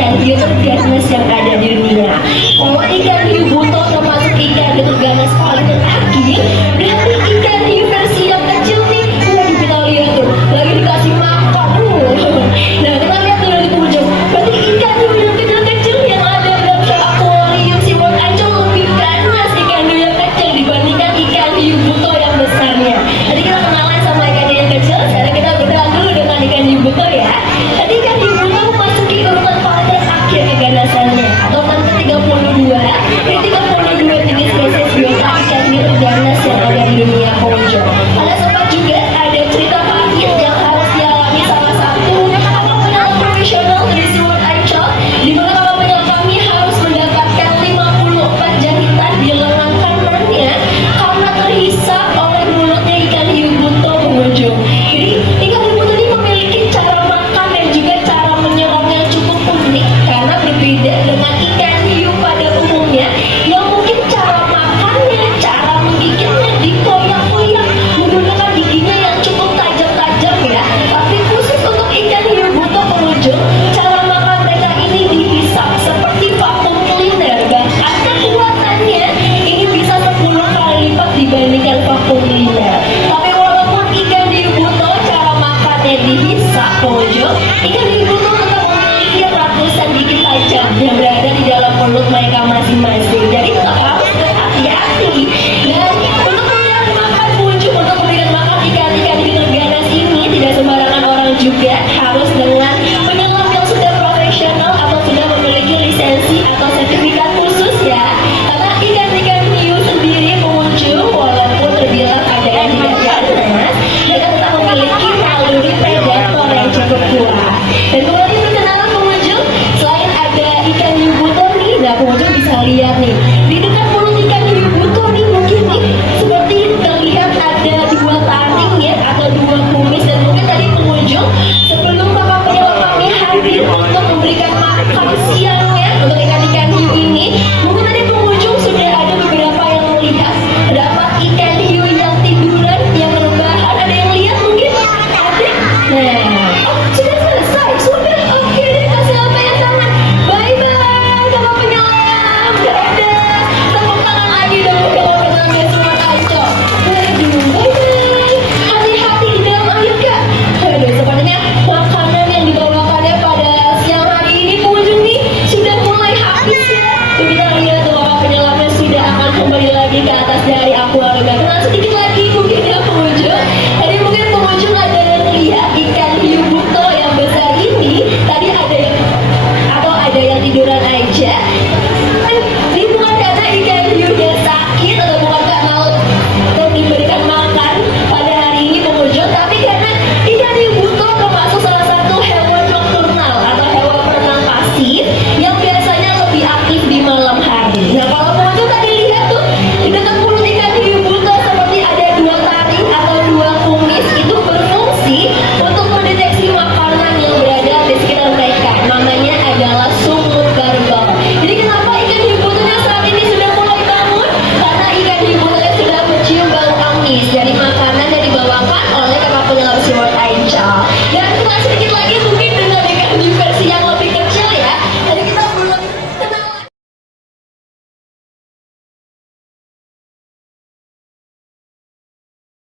ikan hiu terganas yang ada di dunia. Kalau ikan hiu buto termasuk ikan yang terganas paling terakhir, berarti ikan hiu versi yang kecil nih. Waduh, kita lihat tuh, lagi dikasih makan. Nah, kita lihat tuh dari ujung. Berarti ikan hiu yang kecil-kecil yang ada dalam akuarium SeaWorld Ancol lebih ganas ikan hiu yang kecil dibandingkan ikan hiu buto yang besarnya. Tadi kita kenalan sama ikan hiu yang kecil, sekarang kita berkenalan dulu dengan ikan hiu buto ya. Tadi ikan hiu buto memasuki urutan paling terakhir keganasannya, atau urutan ke-32. Dari 32 jenis spesies biota ikan hiu terganas yang ada di dunia pengunjung. Pada sempat juga ada cerita pahit yang harus dialami salah satu kapal penyelam profesional dari SeaWorld Ancol, di mana kapal penyelam kami harus mendapatkan 54 jahitan di lengan kanannya karena terhisap oleh mulutnya ikan hiu buto pengunjung. Jadi ikan hiu buto ini memiliki cara makan dan juga cara menyelam yang cukup unik karena berbeda dengan ikan hiu pada umumnya yang mungkin cara makannya, cara menggigitnya dikoyak-koyak menggunakan giginya yang cukup tajam-tajam ya. Tapi khusus untuk ikan hiu buto pengunjung, cara makan mereka ini dihisap seperti vakum cleaner, bahkan kekuatannya ini bisa 10 kali lipat dibandingkan vakum cleaner. Tapi walaupun ikan hiu buto cara makannya dihisap pengunjung, ikan hiu buto tetap memiliki ratusan gigi tajam yang berada di dalam mulut mereka masing-masing. Jadi tetap harus berhati-hati. Dan untuk memberikan makan pengunjung, untuk memberikan makan ikan-ikan hiu terganas ini tidak sembarangan orang juga, harus dengan penyelam yang sudah profesional atau sudah memiliki lisensi atau sertifikat khusus ya. Karena ikan-ikan hiu sendiri pengunjung walaupun terbilang ada yang tidak ganas, mereka tetap memiliki naluri predator yang cukup kuat. Dan kembali perkenalan pengunjung, selain ada ikan hiu buto nih, nah pengunjung bisa lihat nih di dekat mulut ikan hiu buto nih, mungkin nih seperti terlihat ada 2 taring ya, atau 2 kumis. Dan mungkin tadi pengunjung sebelum kapal penyelam kami hadir untuk memberikan makan siangnya untuk ikan-ikan hiu ini, mungkin tadi pengunjung sudah ada beberapa yang melihat terdapat ikan hiu yang tiduran, yang rebahan. Ada yang lihat mungkin? Ada? Nah, oh sudah selesai? Sudah? Oke deh, kasih lambaian tangan. Bye-bye kapal penyelam. Dadah. Tepuk tangan lagi dong kalau penyelamnya SeaWorld Ancol. Aduh, bye-bye. Hati-hati di dalam air kak. Aduh, sepertinya makanan yang dibawakannya pada siang hari ini pengunjung nih sudah mulai habis ya. Tuh kita lihat tuh kapal penyelamnya sudah akan kembali lagi ke atas dari akuarium.